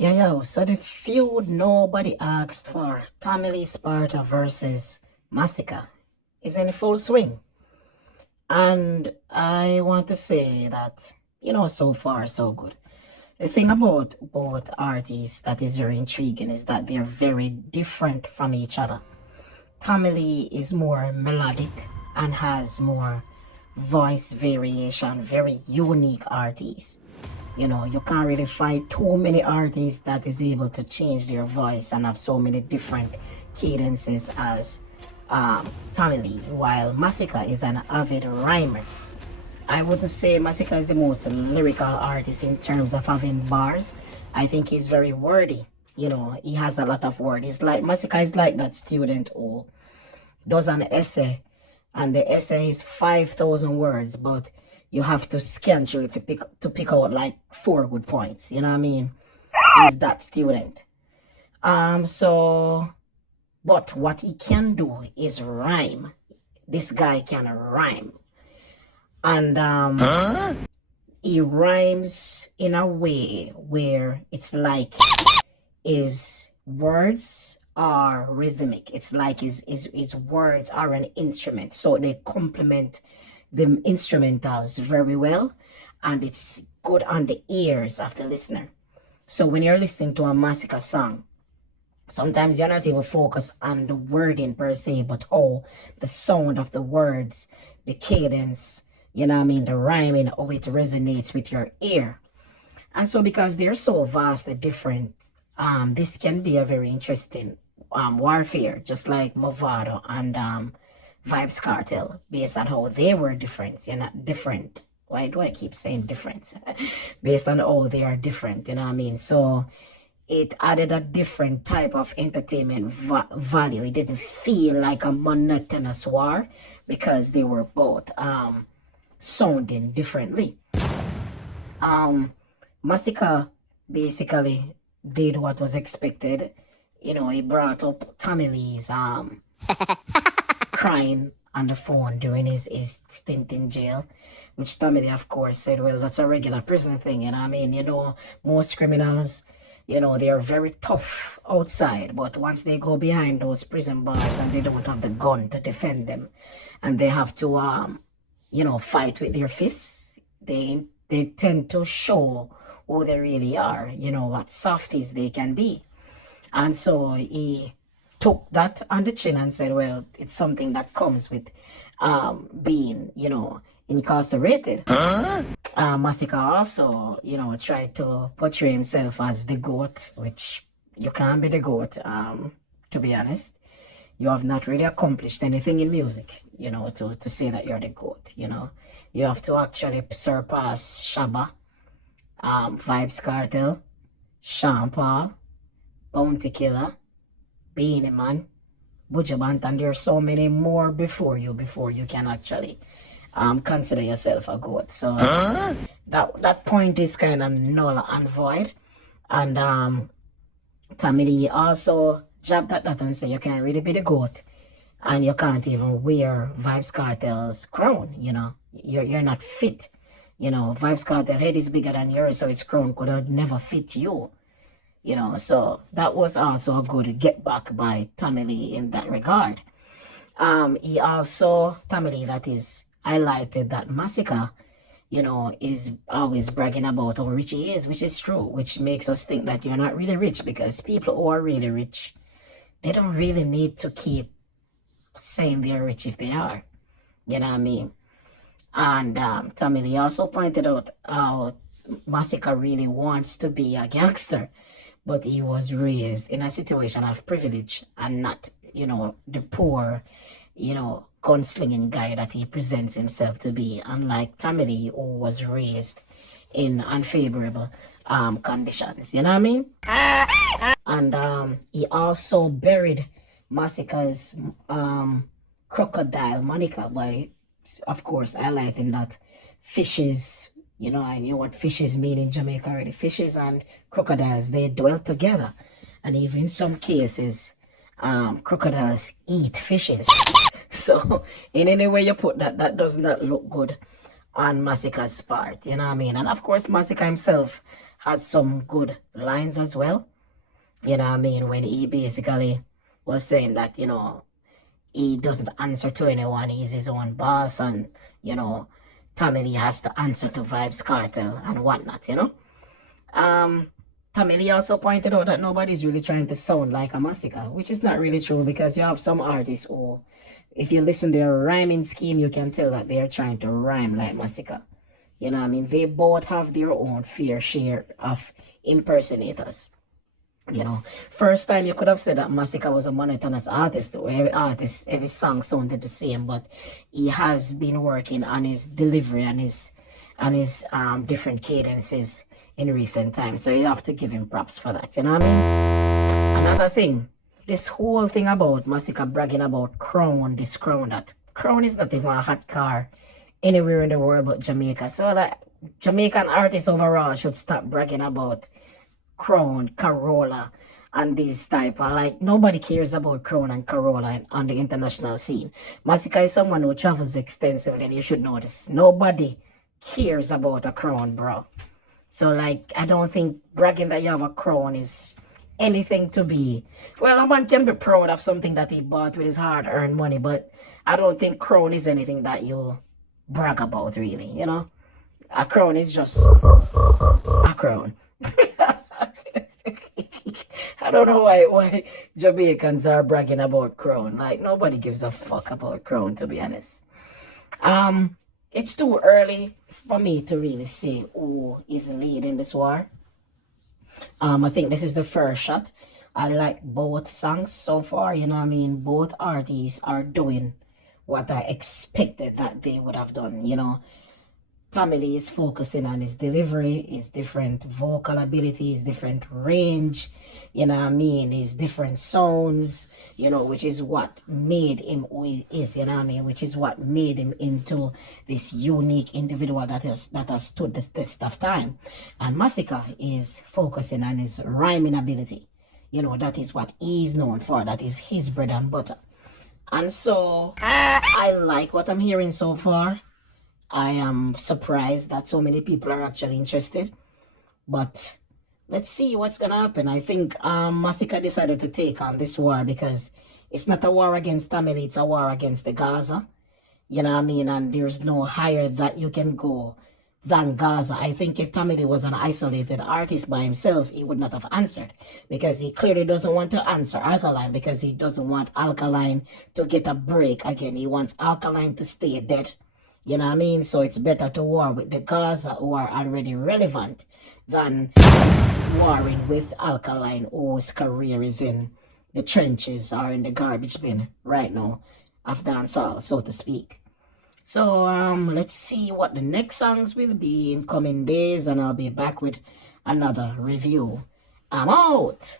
Yeah. So the feud nobody asked for, Tamale Sparta versus Masicka, is in full swing. And I want to say that, so far so good. The thing about both artists that is very intriguing is that they're very different from each other. Tamale is more melodic and has more voice variation, very unique artist. You can't really find too many artists that is able to change their voice and have so many different cadences as Tamale, while Masicka is an avid rhymer. I would say Masicka is the most lyrical artist in terms of having bars. I think he's very wordy. He has a lot of words. It's like Masicka is like that student who does an essay, and the essay is 5,000 words, but you have to scan through it to pick out like 4 good points. You know what I mean? He's that student. So, but what he can do is rhyme. This guy can rhyme, and he rhymes in a way where it's like his words are rhythmic. It's like his words are an instrument. So they complement the instrumentals very well, and it's good on the ears of the listener. So when you're listening to a Masicka song, sometimes you're not even focused on the wording per se, but how the sound of the words, the cadence, the rhyming, how it resonates with your ear. And so because they're so vastly different, this can be a very interesting warfare, just like Movado and Vibes Cartel, based on how they were different. Different. Why do I keep saying different? Based on how they are different, you know what I mean? So it added a different type of entertainment value. It didn't feel like a monotonous war because they were both sounding differently. Masicka basically did what was expected. He brought up Tamale's crying on the phone during his stint in jail, which Tamale, of course, said, well, that's a regular prison thing, you know what I mean? Most criminals, they are very tough outside, but once they go behind those prison bars and they don't have the gun to defend them, and they have to, fight with their fists, they tend to show who they really are, what softies they can be. And so he took that on the chin and said, well, it's something that comes with being, incarcerated. Masicka also, tried to portray himself as the GOAT, which you can't be the GOAT, to be honest. You have not really accomplished anything in music, to say that you're the GOAT, You have to actually surpass Shabba, Vibes Cartel, Sean Paul, Bounty Killer, Beanie Man, Buju Banton, and there's so many more before you can actually consider yourself a goat. So that point is kind of null and void. And Tamale also jabbed at that and said you can't really be the goat, and you can't even wear Vibes Cartel's crown. You're not fit. Vibes Cartel head is bigger than yours, so his crown could have never fit you. So that was also a good get back by Tamale in that regard. He also, Tamale, that is, highlighted that Masicka, is always bragging about how rich he is, which is true, which makes us think that you're not really rich, because people who are really rich, they don't really need to keep saying they're rich if they are. You know what I mean? And Tamale also pointed out how Masicka really wants to be a gangster, but he was raised in a situation of privilege and not, the poor, gunslinging guy that he presents himself to be, unlike Tamale, who was raised in unfavorable conditions, you know what I mean? And he also buried Masicka's crocodile moniker by, of course, highlighting that fishes, I knew what fishes mean in Jamaica already. Fishes and crocodiles, they dwell together. And even in some cases, crocodiles eat fishes. So in any way you put that, that does not look good on Masicka's part, you know what I mean? And of course, Masicka himself had some good lines as well. You know what I mean? When he basically was saying that, he doesn't answer to anyone, he's his own boss, and, Tommy Lee has to answer to Vibes Cartel and whatnot. Um, Tommy Lee also pointed out that nobody's really trying to sound like a Masicka, which is not really true because you have some artists who, if you listen to their rhyming scheme, you can tell that they are trying to rhyme like Masicka. You know what I mean? They both have their own fair share of impersonators. First time you could have said that Masicka was a monotonous artist, or every song sounded the same, but he has been working on his delivery and his different cadences in recent times. So you have to give him props for that. You know what I mean? Another thing, this whole thing about Masicka bragging about Crown, this Crown, that Crown is not even a hot car anywhere in the world but Jamaica. So like Jamaican artists overall should stop bragging about Crown, Corolla, and these type of, like, nobody cares about Crown and Corolla on the international scene. Masicka is someone who travels extensively, and you should know this. Nobody cares about a Crown, bro. So, like, I don't think bragging that you have a Crown is anything to be. Well, a man can be proud of something that he bought with his hard-earned money, but I don't think Crown is anything that you brag about, really, A Crown is just a Crown. I don't know why Jamaicans are bragging about Crown. Like, nobody gives a fuck about Crown, to be honest. It's too early for me to really say who is leading this war. I think this is the first shot. I like both songs so far, you know what I mean? Both artists are doing what I expected that they would have done, Tommy Lee is focusing on his delivery, his different vocal abilities, different range, his different sounds, which is what made him who he is, which is what made him into this unique individual that has stood the test of time. And Masicka is focusing on his rhyming ability. That is what he's known for. That is his bread and butter. And so I like what I'm hearing so far. I am surprised that so many people are actually interested. But let's see what's going to happen. I think Masicka decided to take on this war because it's not a war against Tamil, it's a war against the Gaza. You know what I mean? And there's no higher that you can go than Gaza. I think if Tamil was an isolated artist by himself, he would not have answered because he clearly doesn't want to answer Alkaline because he doesn't want Alkaline to get a break again. He wants Alkaline to stay dead. You know what I mean? So it's better to war with the Gaza who are already relevant than warring with Alkaline whose career is in the trenches or in the garbage bin right now of dancehall, so to speak. So let's see what the next songs will be in coming days, and I'll be back with another review. I'm out!